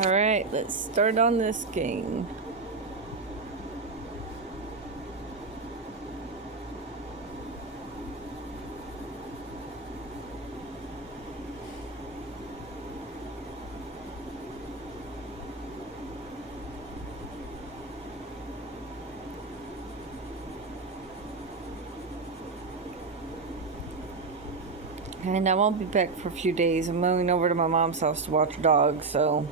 Alright, let's start on this game. And I won't be back for a few days. I'm moving over to my mom's house to watch dogs, so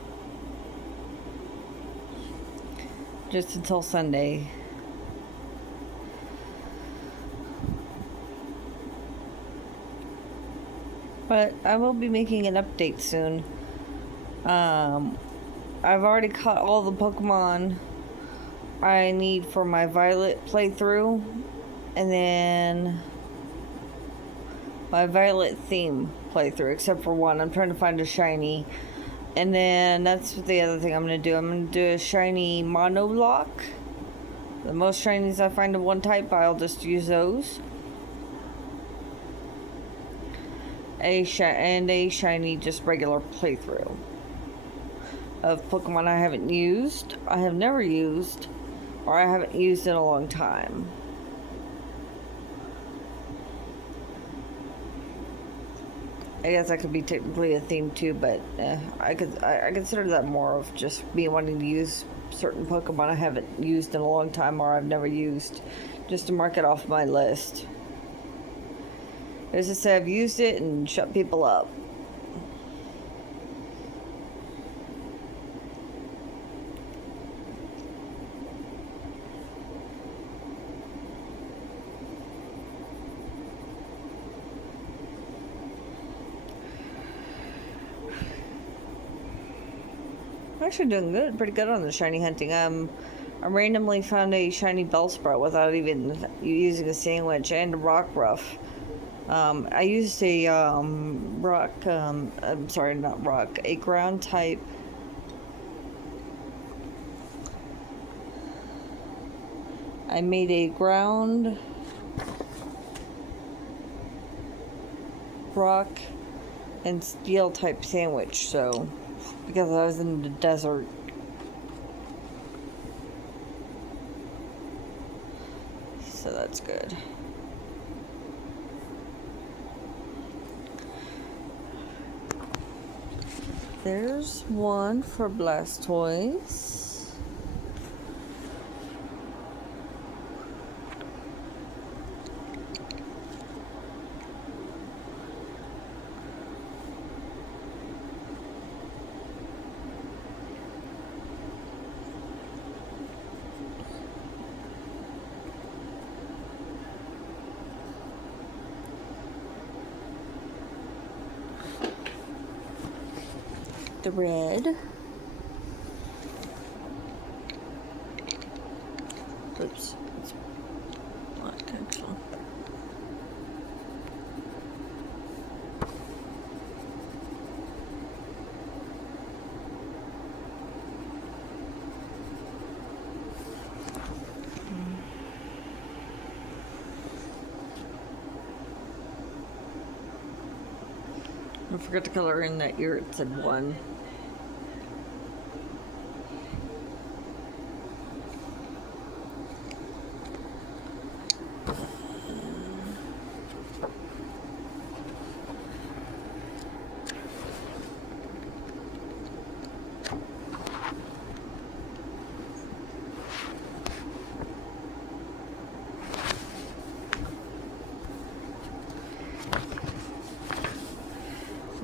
just until Sunday. But I will be making an update soon. I've already caught all the Pokemon I need for my Violet playthrough, and then my Violet theme playthrough, except for one. I'm trying to find a shiny. And then that's the other thing I'm going to do. I'm going to do a shiny Monolock. The most shinies I find of one type, I'll just use those. And a shiny just regular playthrough of Pokemon I haven't used, I have never used, or I haven't used in a long time. I guess that could be technically a theme too, but I consider that more of just me wanting to use certain Pokemon I haven't used in a long time or I've never used, just to mark it off my list. As I say, I've used it and shut people up. I'm actually doing pretty good on the shiny hunting. I randomly found a shiny Bellsprout without even using a sandwich, and a Rockruff. I used a a ground type. I made a ground, rock, and steel type sandwich, so because I was in the desert. So that's good. There's one for Blastoise. The red. Oops. It's black, actually. I forgot to color in that ear. It said 1.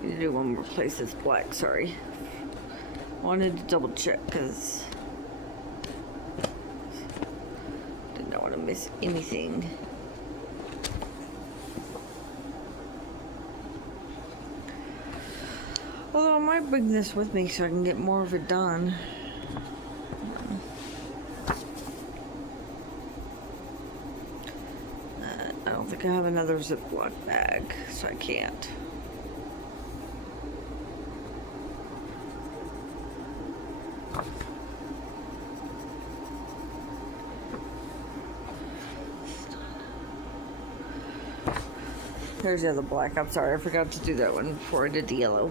Need to do one more place that's black, sorry. Wanted to double check because did not want to miss anything. Although I might bring this with me so I can get more of it done. I don't think I have another Ziploc bag, so I can't. There's the other black. I'm sorry, I forgot to do that one before I did the yellow.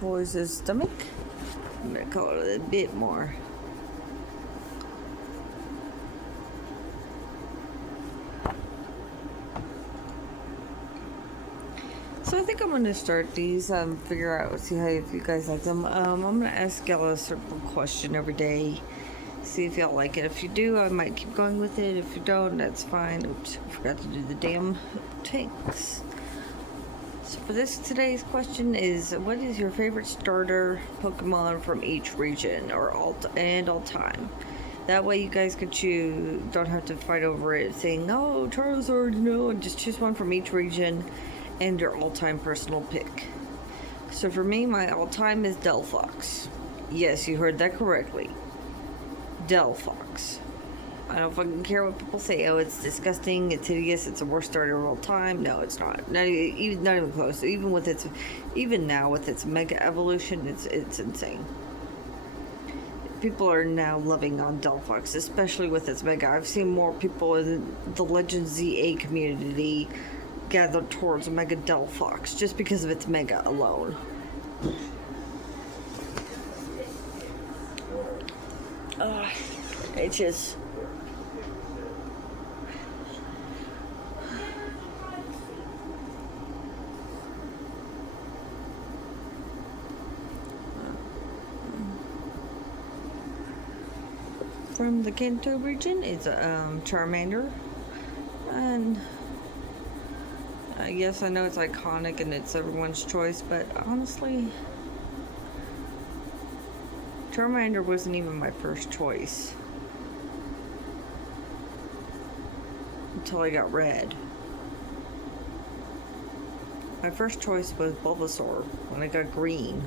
Blastoise's stomach. I'm gonna color it a bit more. So I think I'm gonna start these, figure out, see how if you guys like them. I'm gonna ask y'all a circle question every day. See if y'all like it. If you do, I might keep going with it. If you don't, that's fine. Oops, I forgot to do the damn tanks. So for today's question is, what is your favorite starter Pokemon from each region or all time? That way you guys could choose, don't have to fight over it saying, oh, Charizard, no, and just choose one from each region and your all-time personal pick. So for me, my all-time is Delphox. Yes, you heard that correctly. Delphox. I don't fucking care what people say. Oh, it's disgusting. It's hideous. It's the worst starter of all time. No, it's not. Not even close. Even now with its mega evolution, it's insane. People are now loving on Delphox, especially with its mega. I've seen more people in the Legend ZA community gather towards Mega Delphox just because of its mega alone. It's just from the Kanto region. It's a Charmander, and yes, I know it's iconic and it's everyone's choice, but honestly, Charmander wasn't even my first choice until I got red. My first choice was Bulbasaur when I got green.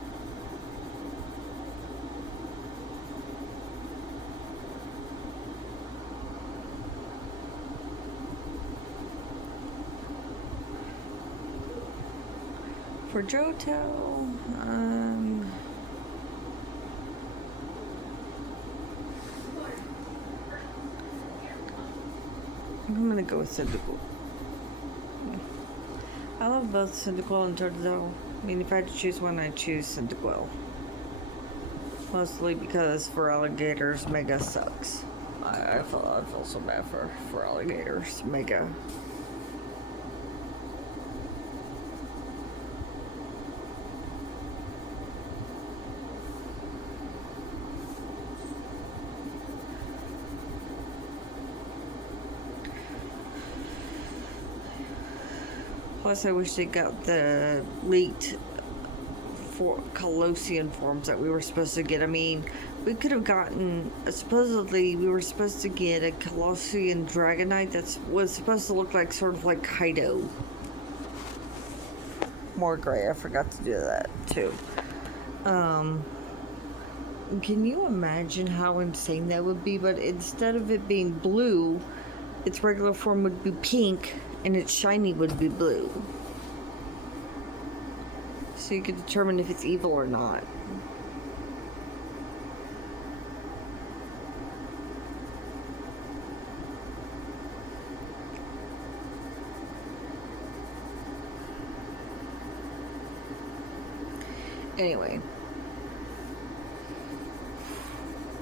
For Johto, I'm gonna go with Cyndaquil. I love both Cyndaquil and Johto. I mean, if I had to choose one, I'd choose Cyndaquil. Mostly because for alligators, Mega sucks. I feel so bad for alligators, Mega. Plus, I wish they got the leaked Colossian forms that we were supposed to get. I mean, we could have gotten, supposedly, we were supposed to get a Colossian Dragonite that was supposed to look like, sort of like Kaido. More gray, I forgot to do that, too. Can you imagine how insane that would be? But instead of it being blue, its regular form would be pink, and its shiny would be blue. So you could determine if it's evil or not. Anyway.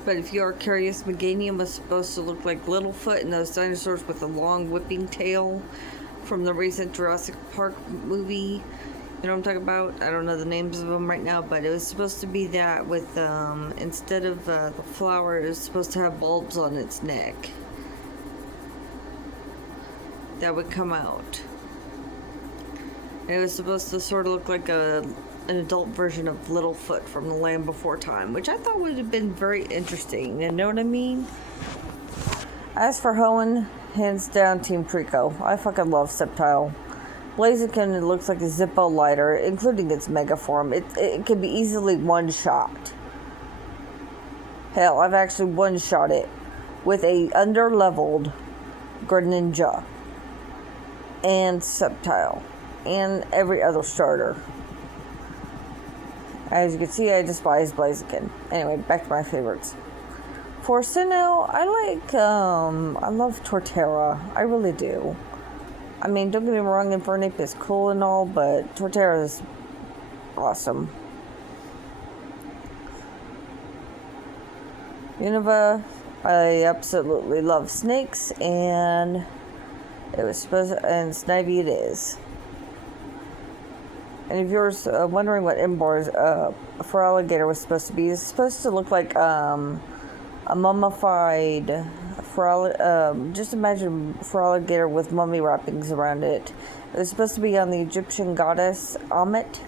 But if you are curious, Meganium was supposed to look like Littlefoot and those dinosaurs with a long whipping tail from the recent Jurassic Park movie. You know what I'm talking about? I don't know the names of them right now, but it was supposed to be that with, instead of the flower, it was supposed to have bulbs on its neck that would come out. And it was supposed to sort of look like an adult version of Littlefoot from The Land Before Time, which I thought would have been very interesting. You know what I mean? As for Hoenn, hands down Team Trico. I fucking love Sceptile. Blaziken looks like a Zippo lighter, including its mega form. It can be easily one-shot. Hell, I've actually one-shot it with a under-leveled Greninja and Sceptile and every other starter. As you can see, I despise Blaziken. Anyway, back to my favorites. For Sinnoh, I love Torterra. I really do. I mean, don't get me wrong, Infernape is cool and all, but Torterra is awesome. Unova, I absolutely love snakes, and it was supposed to, and Snivy it is. And if you're wondering what Embor's for alligator was supposed to be, it's supposed to look like a mummified just imagine for alligator with mummy wrappings around it. It was supposed to be on the Egyptian goddess Amet.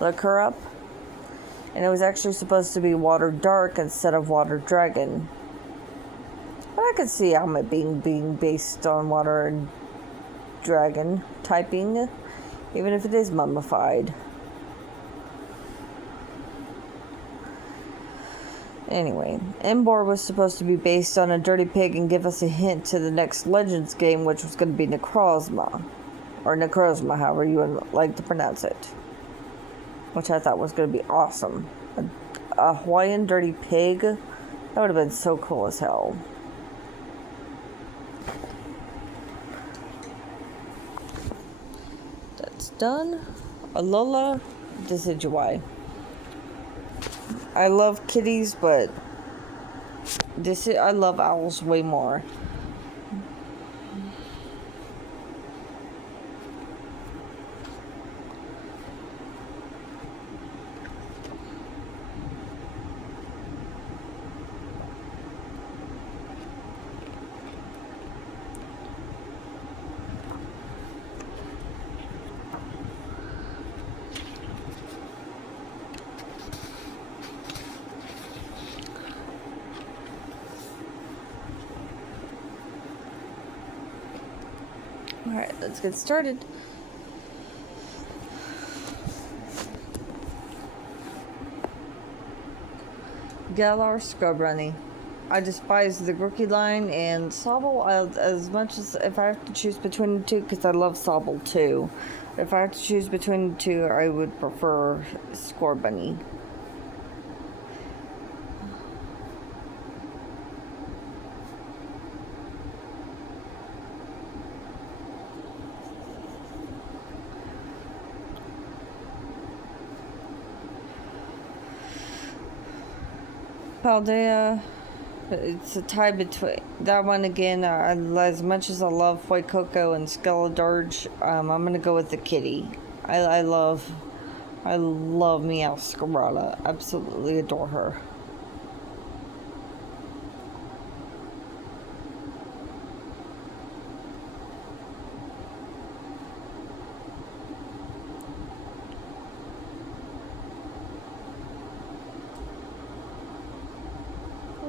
Look her up. And it was actually supposed to be water dark instead of water dragon. But I could see Amet being based on water and dragon typing, even if it is mummified. Anyway, Embor was supposed to be based on a dirty pig and give us a hint to the next Legends game, which was going to be Necrozma. Or Necrozma, however you would like to pronounce it. Which I thought was going to be awesome. A Hawaiian dirty pig? That would have been so cool as hell. That's done. Alola Decidueye. I love kitties, but I love owls way more. Alright, let's get started. Galar Scrubrunny. I despise the Grookey line and Sobble as much as if I have to choose between the two, because I love Sobble too. If I have to choose between the two, I would prefer Scorbunny. Paldea, it's a tie between that one again. As much as I love Fuecoco and Skeledirge, I'm gonna go with the kitty. I love Meowscarada. Absolutely adore her.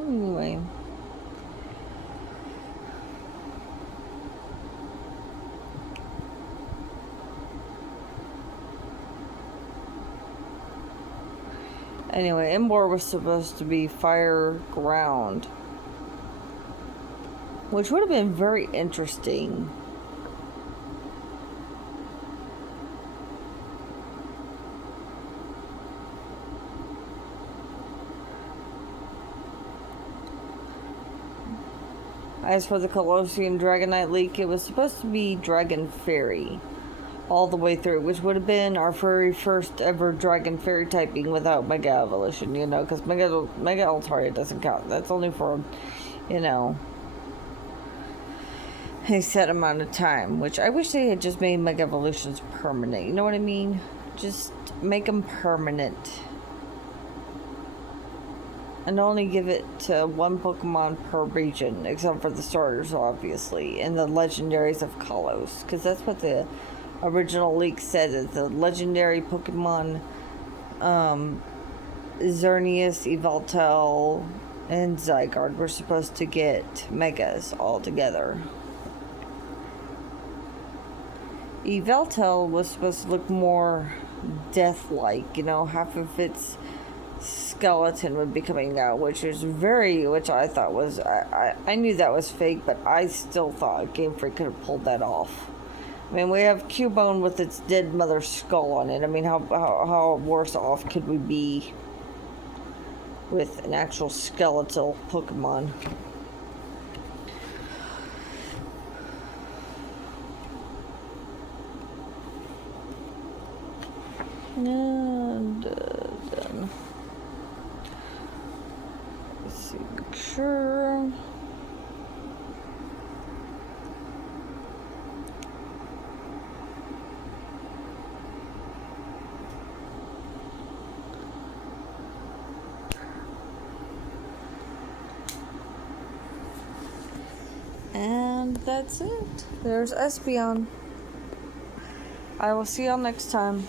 Anyway. Anyway, Embor was supposed to be fire ground, which would have been very interesting. As for the Colossian Dragonite leak, it was supposed to be Dragon Fairy all the way through, which would have been our very first ever Dragon Fairy typing without Mega Evolution, you know, because Mega Altaria doesn't count. That's only for, you know, a set amount of time, which I wish they had just made Mega Evolutions permanent. You know what I mean? Just make them permanent. And only give it to one Pokemon per region, except for the starters, obviously, and the legendaries of Kalos, because that's what the original leak said, that the legendary Pokemon, Xerneas, Yveltal, and Zygarde were supposed to get Megas all together. Yveltal was supposed to look more death-like, you know, half of its skeleton would be coming out, which I thought was, I knew that was fake, but I still thought Game Freak could have pulled that off. I mean, we have Cubone with its dead mother's skull on it. I mean, how worse off could we be with an actual skeletal Pokemon? And done. Let's see, make sure. And that's it. There's Espeon. I will see y'all next time.